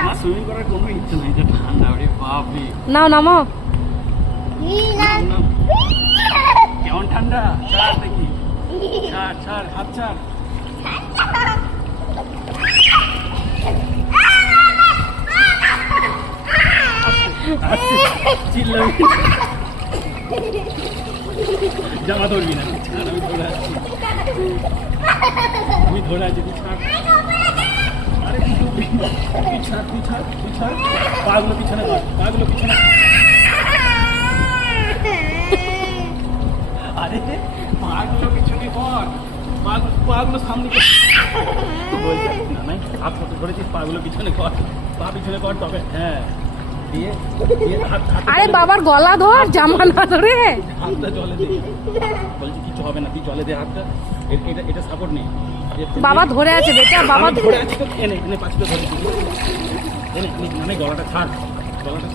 আমার সুইমিং করার কোনো ইচ্ছে নাই যে ঠান্ডা বাপরে। নাও নামো। কেমন ঠান্ডা? ছাড় দেখি। ছাড় ছাড় হাত ছাড়। জামা ধরবি না। আমি ধরে আছি। আমি ধরে আছি তুই ছাড়। তুই ডুববি না। তুই ছাড় তুই ছাড় তুই ছাড় পাগুলো পিছনে কর পাগুলো পিছনে আরে সামনে পাগুলো পিছনে কর পা পিছনে কর তবে হ্যাঁ আরে বাবার গলা ধর জামা না ধরে। হাতটা জলে দে। বলছি কিছু হবে না তুই জলে দে হাতটা। এটা এটা সাপোর্ট নেই। বাবা ধরে আছে বেটা বাবা ধরে আছে। এনে এনে পাঁচটা ধরে এনে এনে, মানে গলাটা ছাড়। গলাটা